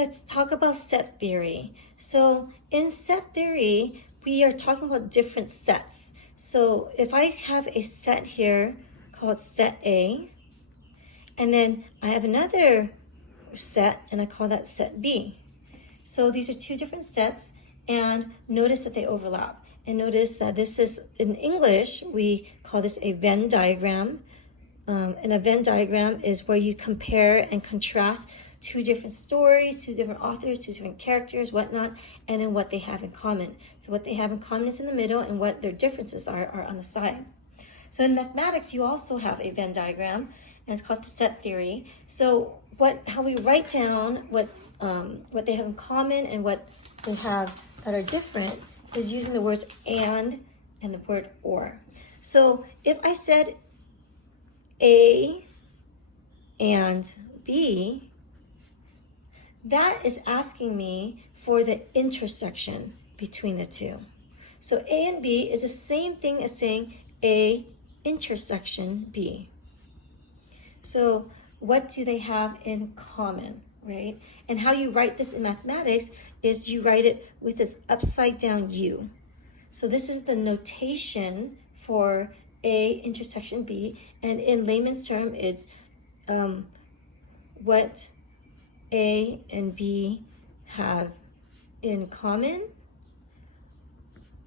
let's talk about set theory. So in set theory, we are talking about different sets. So if I have a set here called set A, and then I have another set and I call that set B. So these are two different sets, and notice that they overlap. And notice that this is, in English, we call this a Venn diagram. And a Venn diagram is where you compare and contrast two different stories, two different authors, two different characters, whatnot, and then what they have in common. So what they have in common is in the middle, and what their differences are on the sides. So in mathematics, you also have a Venn diagram, and it's called the set theory. So how we write down what they have in common and what they have that are different is using the words and the word or. So if I said A and B, that is asking me for the intersection between the two. So A and B is the same thing as saying A intersection B. So what do they have in common, right? And how you write this in mathematics is you write it with this upside down U. So this is the notation for A intersection B, and in layman's term, it's what A and B have in common,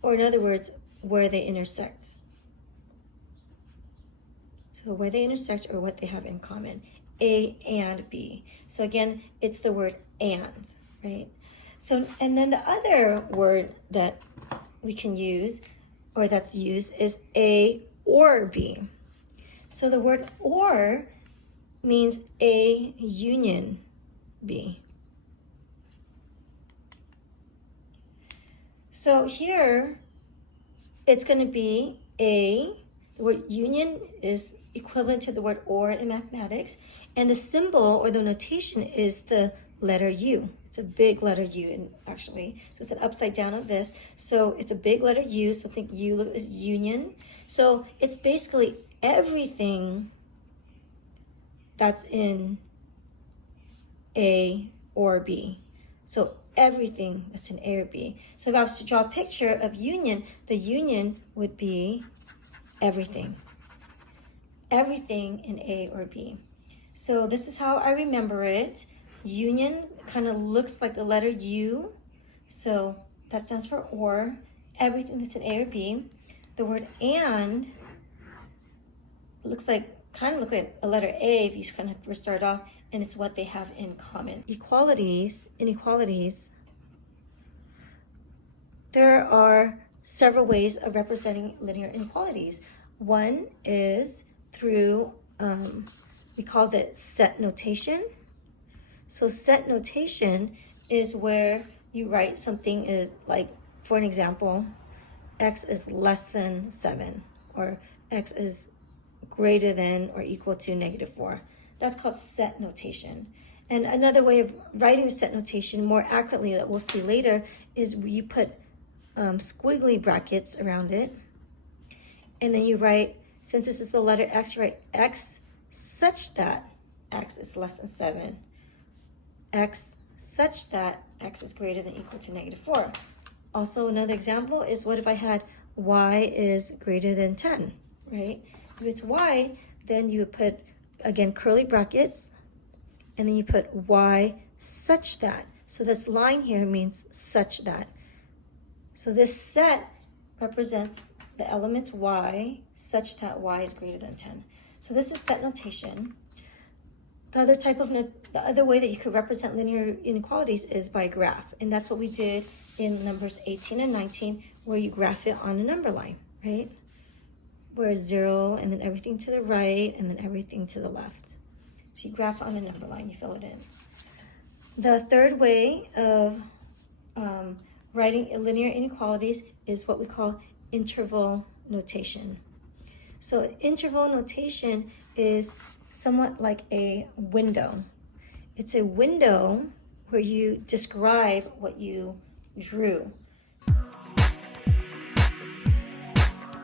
or in other words, where they intersect. So where they intersect or what they have in common, A and B. So again, it's the word and, right? So, and then the other word that we can use, or that's used, is A or B. So the word or means A union B. So here, it's going to be the word union is equivalent to the word or in mathematics, and the symbol or the notation is the letter U. It's a big letter U, actually. So it's an upside down of this. So it's a big letter U, so think U is union. So it's basically everything that's in A or B. So everything that's in A or B. So if I was to draw a picture of union, the union would be everything. Everything in A or B. So this is how I remember it. Union kind of looks like the letter U. So that stands for or. Everything that's in A or B. The word and kind of looks like a letter A if you kind of first start off, and it's what they have in common. Inequalities. There are several ways of representing linear inequalities. One is through, we call that set notation. So set notation is where you write something is like, for an example, x is less than 7, or x is greater than or equal to -4. That's called set notation. And another way of writing set notation more accurately that we'll see later is you put squiggly brackets around it, and then you write, since this is the letter x, you write x such that x is less than 7, x such that x is greater than or equal to -4. Also, another example is, what if I had y is greater than 10, right? If it's y, then you would put, again, curly brackets, and then you put y such that. So this line here means such that. So this set represents the elements y such that y is greater than 10. So this is set notation. The other way that you could represent linear inequalities is by graph, and that's what we did in numbers 18 and 19, where you graph it on a number line, right? Where 0, and then everything to the right, and then everything to the left. So you graph on a number line, you fill it in. The third way of writing linear inequalities is what we call interval notation. So interval notation is somewhat like a window. It's a window where you describe what you drew.